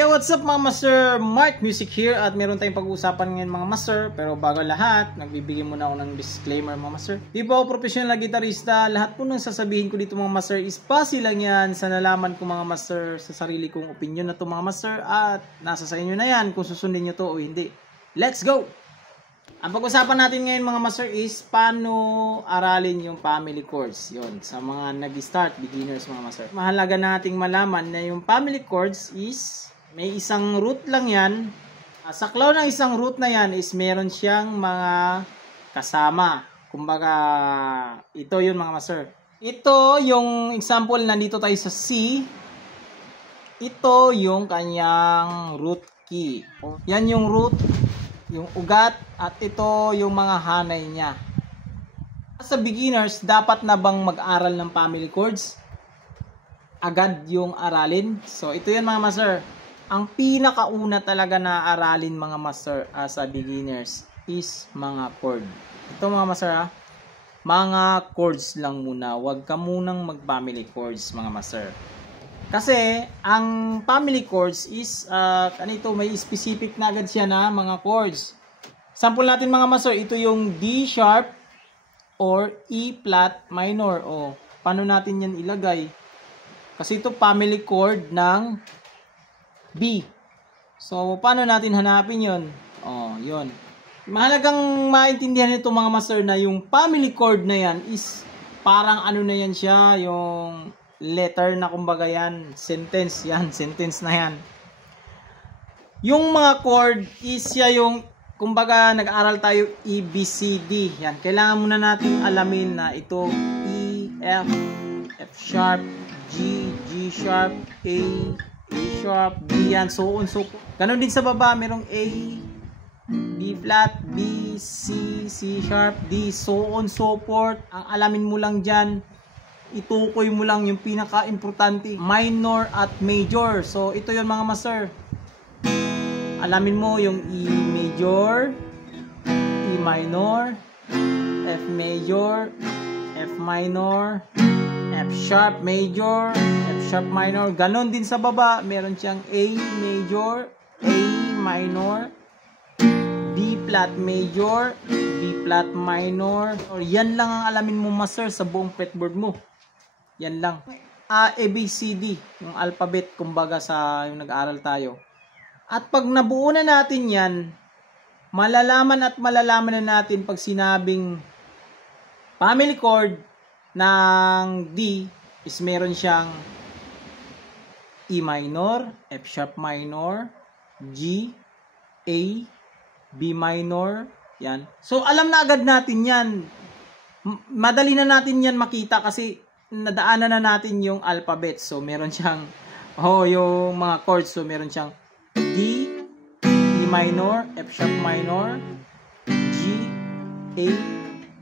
Yeah, what's up mga master? Mark Music here at meron tayong pag-uusapan ngayon mga master. Pero bago lahat, nagbibigay muna ako ng disclaimer mga master. Di po ako professional na gitarista. Lahat po ng sasabihin ko dito mga master is base lang yan sa nalaman ko mga master sa sarili kong opinion na to mga master. At nasa sa inyo na yan kung susundin nyo to o hindi. Let's go! Ang pag-usapan natin ngayon mga master is paano aralin yung family chords. Yun, sa mga nag-start, beginners mga master. Mahalaga nating malaman na yung family chords is may isang root lang yan. Sa klaw ng isang root na yan is meron siyang mga kasama. Kumbaga, ito yun mga master. Ito yung example, nandito tayo sa C. Ito yung kanyang root key. Yan yung root, yung ugat, at ito yung mga hanay niya. Sa beginners, dapat na bang mag-aral ng family chords? Agad yung aralin. So, ito yan mga master. Ang pinakauna talaga na aralin mga master as a beginners is mga chord. Ito mga master mga chords lang muna. Huwag ka munang mag-family chords mga master. Kasi ang family chords is kanito may specific na agad siya na mga chords. Sample natin mga master, ito yung D sharp or E flat minor. O, paano natin yan ilagay? Kasi ito family chord ng B. So, paano natin hanapin yon? Oh, yon. Mahalagang maintindihan nito mga master na yung family chord na yan is parang ano na yan siya, yung letter na kumbaga yan, sentence yan, sentence na yan. Yung mga chord is siya yung, kumbaga nag-aral tayo E, B, C, D. Yan, kailangan muna natin alamin na ito E, F, F sharp, G, G sharp, A sharp, B yan, so on, so on. Ganon din sa baba, merong A, B flat, B, C, C sharp, D, so on, so forth. Ang alamin mo lang dyan, itukoy mo lang yung pinaka-importante, minor at major. So, ito yun mga master. Alamin mo yung E major, E minor, F major, F minor, F sharp major, F sharp minor. Ganon din sa baba, meron siyang A major, A minor, B flat major, B flat minor. Yan lang ang alamin mo master sa buong fretboard mo. Yan lang. A, B, C, D. Yung alphabet, kumbaga sa yung nag-aaral tayo. At pag nabuo na natin yan, malalaman na natin pag sinabing family chord ng D is meron siyang E minor, F sharp minor, G, A, B minor. Yan. So, alam na agad natin yan. Madali na natin yan makita kasi nadaanan na natin yung alphabet. So, meron siyang yung mga chords. So, meron siyang D, E minor, F sharp minor, G, A,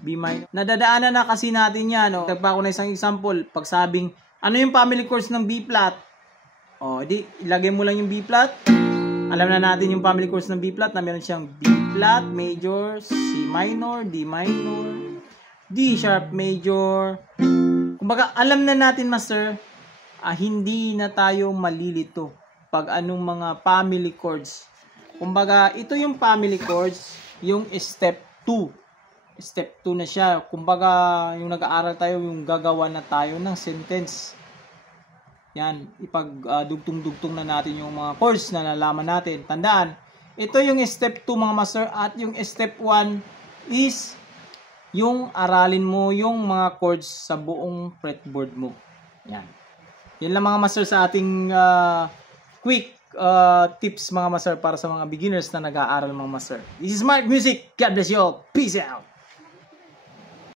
B minor. Nadadaanan na kasi natin yan. Tagpa ko na isang example. Pag sabing, ano yung family chords ng B flat? Di, ilagay mo lang yung B flat. Alam na natin yung family chords ng B flat na meron siyang B flat major, C minor, D minor, D sharp major. Kumbaga, alam na natin, master, hindi na tayo malilito pag anong mga family chords. Kumbaga, ito yung family chords, yung step 2. Step 2 na siya. Kumbaga, yung nag-aaral tayo, yung gagawa na tayo ng sentence. Yan, ipag-dugtong-dugtong na natin yung mga chords na nalaman natin. Tandaan, ito yung step 2 mga master, at yung step 1 is yung aralin mo yung mga chords sa buong fretboard mo. Yan. Yan lang mga master sa ating quick tips mga master para sa mga beginners na nag-aaral mga master. This is Mark Music. God bless you all. Peace out.